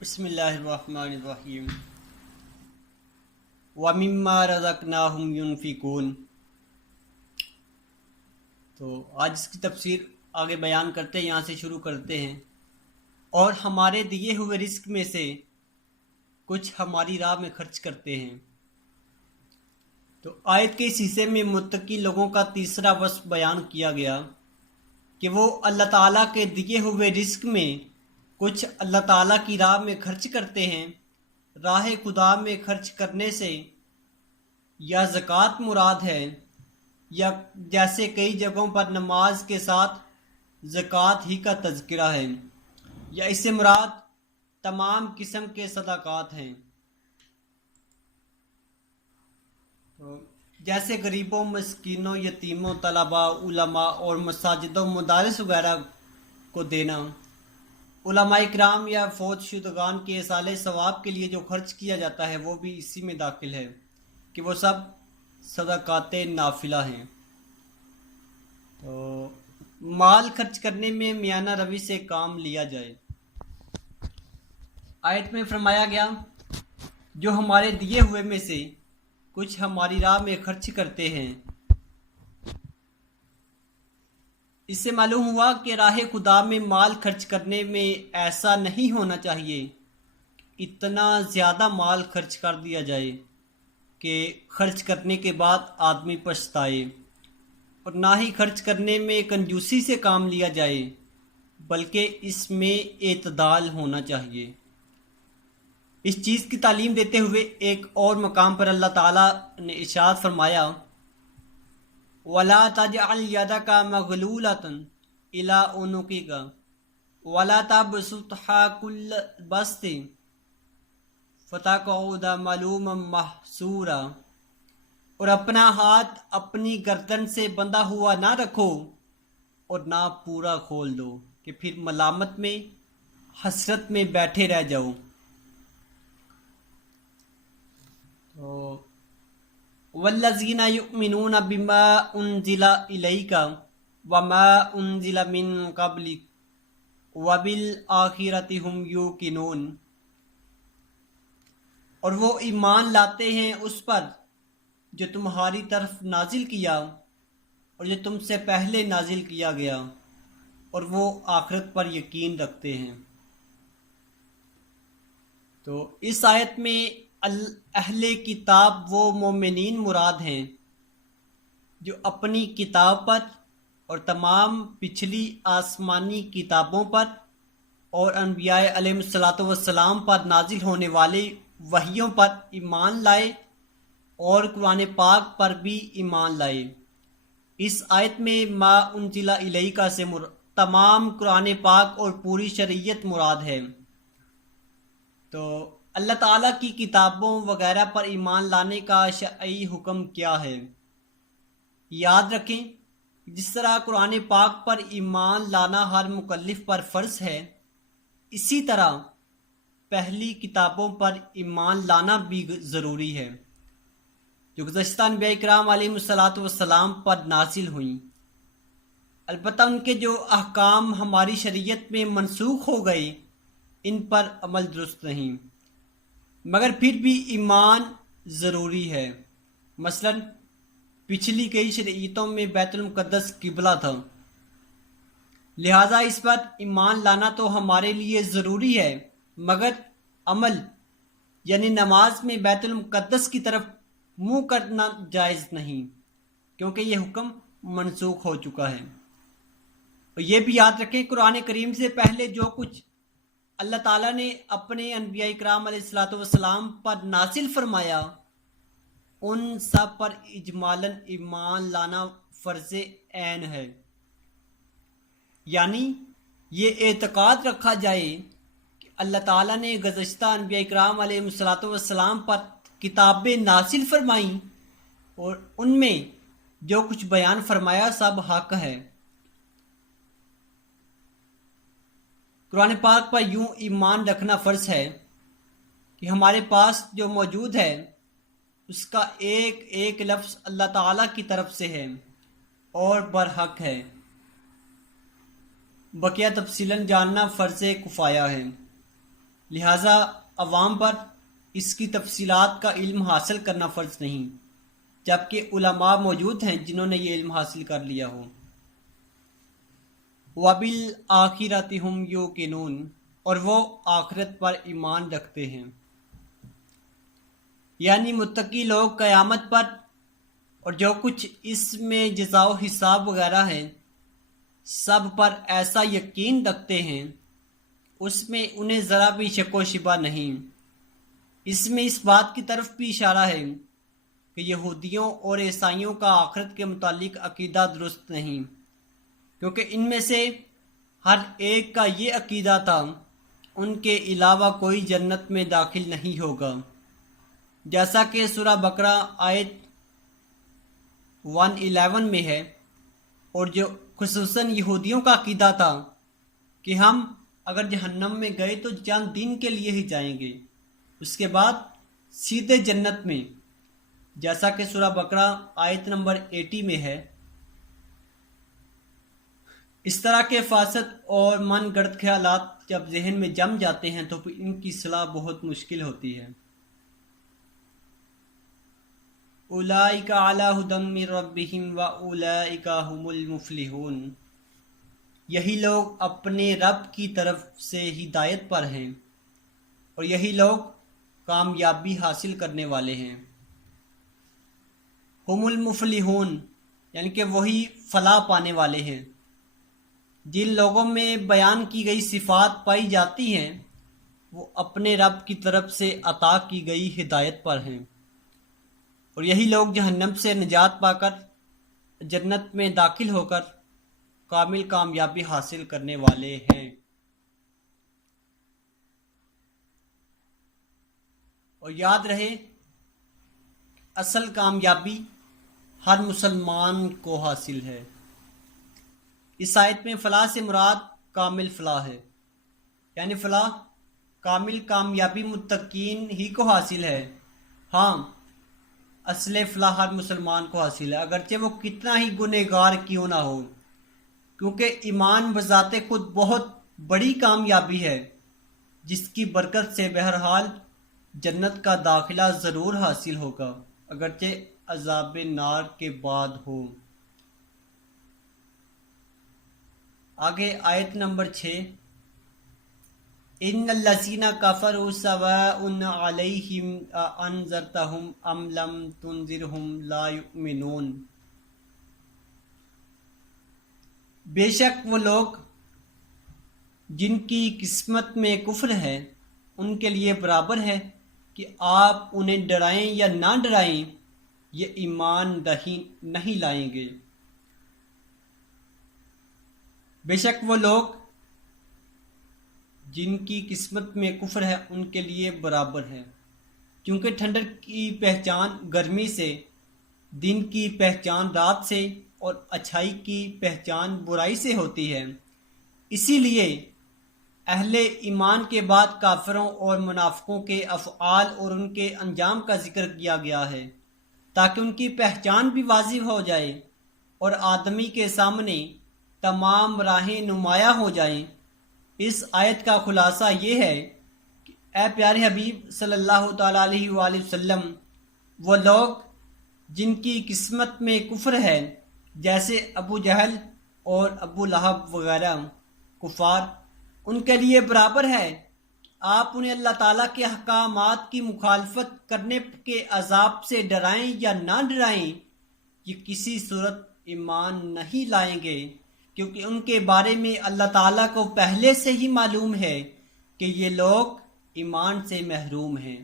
بسم اللہ الرحمن الرحیم وَمِمَّا رَزَقْنَاهُمْ يُنْفِقُونَ۔ تو آج اس کی تفسیر آگے بیان کرتے ہیں، یہاں سے شروع کرتے ہیں۔ اور ہمارے دیے ہوئے رزق میں سے کچھ ہماری راہ میں خرچ کرتے ہیں۔ تو آیت کے اس حصے میں متقی لوگوں کا تیسرا وصف بیان کیا گیا کہ وہ اللہ تعالیٰ کے دیے ہوئے رزق میں کچھ اللہ تعالیٰ کی راہ میں خرچ کرتے ہیں۔ راہ خدا میں خرچ کرنے سے یا زکوٰۃ مراد ہے، یا جیسے کئی جگہوں پر نماز کے ساتھ زکوٰۃ ہی کا تذکرہ ہے، یا اس سے مراد تمام قسم کے صدقات ہیں۔ تو جیسے غریبوں، مسکینوں، یتیموں، طلباء، علماء اور مساجدوں، مدارس وغیرہ کو دینا، علماء اکرام یا فوت شدگان کے ایصال ثواب کے لیے جو خرچ کیا جاتا ہے وہ بھی اسی میں داخل ہے کہ وہ سب صدقات نافلہ ہیں۔ تو مال خرچ کرنے میں میانہ روی سے کام لیا جائے۔ آیت میں فرمایا گیا جو ہمارے دیے ہوئے میں سے کچھ ہماری راہ میں خرچ کرتے ہیں۔ اس سے معلوم ہوا کہ راہ خدا میں مال خرچ کرنے میں ایسا نہیں ہونا چاہیے اتنا زیادہ مال خرچ کر دیا جائے کہ خرچ کرنے کے بعد آدمی پچھتائے، اور نہ ہی خرچ کرنے میں کنجوسی سے کام لیا جائے، بلکہ اس میں اعتدال ہونا چاہیے۔ اس چیز کی تعلیم دیتے ہوئے ایک اور مقام پر اللہ تعالیٰ نے ارشاد فرمایا وَلَا تَجْعَلْ يَدَكَ مَغْلُولَةً إِلَىٰ عُنُقِكَ وَلَا تَبْسُطْهَا كُلَّ الْبَسْطِ فَتَقْعُدَ مَلُومًا مَحْسُورًا، اور اپنا ہاتھ اپنی گردن سے بندھا ہوا نہ رکھو اور نہ پورا کھول دو کہ پھر ملامت میں، حسرت میں بیٹھے رہ جاؤ۔ وَالَّذِينَ يُؤْمِنُونَ بِمَا أُنزِلَ إِلَيْكَ وَمَا أُنزِلَ مِن قَبْلِكَ وَبِالْآخِرَةِ هُمْ يُوقِنُونَ، اور وہ ایمان لاتے ہیں اس پر جو تمہاری طرف نازل کیا اور جو تم سے پہلے نازل کیا گیا، اور وہ آخرت پر یقین رکھتے ہیں۔ تو اس آیت میں اہل کتاب وہ مومنین مراد ہیں جو اپنی کتاب پر اور تمام پچھلی آسمانی کتابوں پر اور انبیاء علیہ الصلاۃ والسلام پر نازل ہونے والے وحیوں پر ایمان لائے اور قرآن پاک پر بھی ایمان لائے۔ اس آیت میں ما انزل الیک سے تمام قرآن پاک اور پوری شریعت مراد ہے۔ تو اللہ تعالیٰ کی کتابوں وغیرہ پر ایمان لانے کا شرعی حکم کیا ہے؟ یاد رکھیں، جس طرح قرآن پاک پر ایمان لانا ہر مکلف پر فرض ہے، اسی طرح پہلی کتابوں پر ایمان لانا بھی ضروری ہے جو گزشتہ انبیاء اکرام علیہ الصلاۃ والسلام پر نازل ہوئیں۔ البتہ ان کے جو احکام ہماری شریعت میں منسوخ ہو گئے ان پر عمل درست نہیں، مگر پھر بھی ایمان ضروری ہے۔ مثلا پچھلی کئی شریعتوں میں بیت المقدس قبلہ تھا، لہٰذا اس پر ایمان لانا تو ہمارے لیے ضروری ہے، مگر عمل یعنی نماز میں بیت المقدس کی طرف منہ کرنا جائز نہیں، کیونکہ یہ حکم منسوخ ہو چکا ہے۔ اور یہ بھی یاد رکھیں، قرآن کریم سے پہلے جو کچھ اللہ تعالیٰ نے اپنے انبیاء اکرام علیہ الصلاۃ والسلام پر نازل فرمایا ان سب پر اجمالاً ایمان لانا فرض عین ہے، یعنی یہ اعتقاد رکھا جائے کہ اللہ تعالیٰ نے گزشتہ انبیاء اکرام علیہ الصلاۃ والسلام پر کتابیں نازل فرمائیں اور ان میں جو کچھ بیان فرمایا سب حق ہے۔ قرآن پاک پر یوں ایمان رکھنا فرض ہے کہ ہمارے پاس جو موجود ہے اس کا ایک ایک لفظ اللہ تعالیٰ کی طرف سے ہے اور برحق ہے، بقیہ تفصیلاً جاننا فرض کفایہ ہے۔ لہٰذا عوام پر اس کی تفصیلات کا علم حاصل کرنا فرض نہیں، جبکہ علماء موجود ہیں جنہوں نے یہ علم حاصل کر لیا ہو۔ وَبِالْآخِرَةِ هُمْ يُوقِنُونَ، اور وہ آخرت پر ایمان رکھتے ہیں، یعنی متقی لوگ قیامت پر اور جو کچھ اس میں جزا و حساب وغیرہ ہے سب پر ایسا یقین رکھتے ہیں، اس میں انہیں ذرا بھی شک و شبہ نہیں۔ اس میں اس بات کی طرف بھی اشارہ ہے کہ یہودیوں اور عیسائیوں کا آخرت کے متعلق عقیدہ درست نہیں، کیونکہ ان میں سے ہر ایک کا یہ عقیدہ تھا ان کے علاوہ کوئی جنت میں داخل نہیں ہوگا، جیسا کہ سورہ بقرہ آیت 111 میں ہے، اور جو خصوصاً یہودیوں کا عقیدہ تھا کہ ہم اگر جہنم میں گئے تو چند دن کے لیے ہی جائیں گے، اس کے بعد سیدھے جنت میں، جیسا کہ سورہ بقرہ آیت نمبر 80 میں ہے۔ اس طرح کے فاسد اور من گڑت خیالات جب ذہن میں جم جاتے ہیں تو پھر ان کی اصلاح بہت مشکل ہوتی ہے۔ اولئک علی ھدی من ربہم واولئک ھم المفلحون، یہی لوگ اپنے رب کی طرف سے ہدایت پر ہیں اور یہی لوگ کامیابی حاصل کرنے والے ہیں۔ ہم المفلحون یعنی کہ وہی فلاح پانے والے ہیں۔ جن لوگوں میں بیان کی گئی صفات پائی جاتی ہیں وہ اپنے رب کی طرف سے عطا کی گئی ہدایت پر ہیں، اور یہی لوگ جہنم سے نجات پا کر جنت میں داخل ہو کر کامل کامیابی حاصل کرنے والے ہیں۔ اور یاد رہے اصل کامیابی ہر مسلمان کو حاصل ہے۔ اس آیت میں فلاح سے مراد کامل فلاح ہے، یعنی فلاح کامل کامیابی متقین ہی کو حاصل ہے۔ ہاں، اصل فلاح ہر مسلمان کو حاصل ہے، اگرچہ وہ کتنا ہی گنہگار کیوں نہ ہو، کیونکہ ایمان بذات خود بہت بڑی کامیابی ہے جس کی برکت سے بہرحال جنت کا داخلہ ضرور حاصل ہوگا، اگرچہ عذاب نار کے بعد ہو۔ آگے آیت نمبر 6، ان الذین کفروا سواء علیہم انذرتہم ام لم تنذرہم لا یؤمنون، بے شک وہ لوگ جن کی قسمت میں کفر ہے ان کے لیے برابر ہے کہ آپ انہیں ڈرائیں یا نہ ڈرائیں، یہ ایمان نہیں لائیں گے۔ بے شک وہ لوگ جن کی قسمت میں کفر ہے ان کے لیے برابر ہے، کیونکہ ٹھنڈک کی پہچان گرمی سے، دن کی پہچان رات سے اور اچھائی کی پہچان برائی سے ہوتی ہے۔ اسی لیے اہل ایمان کے بعد کافروں اور منافقوں کے افعال اور ان کے انجام کا ذکر کیا گیا ہے تاکہ ان کی پہچان بھی واضح ہو جائے اور آدمی کے سامنے تمام راہیں نمایاں ہو جائیں۔ اس آیت کا خلاصہ یہ ہے کہ اے پیارے حبیب صلی اللہ تعالیٰ علیہ وآلہ وسلم، وہ لوگ جن کی قسمت میں کفر ہے جیسے ابو جہل اور ابو لہب وغیرہ کفار، ان کے لیے برابر ہے آپ انہیں اللہ تعالیٰ کے احکامات کی مخالفت کرنے کے عذاب سے ڈرائیں یا نہ ڈرائیں، یہ کسی صورت ایمان نہیں لائیں گے، کیونکہ ان کے بارے میں اللہ تعالیٰ کو پہلے سے ہی معلوم ہے کہ یہ لوگ ایمان سے محروم ہیں۔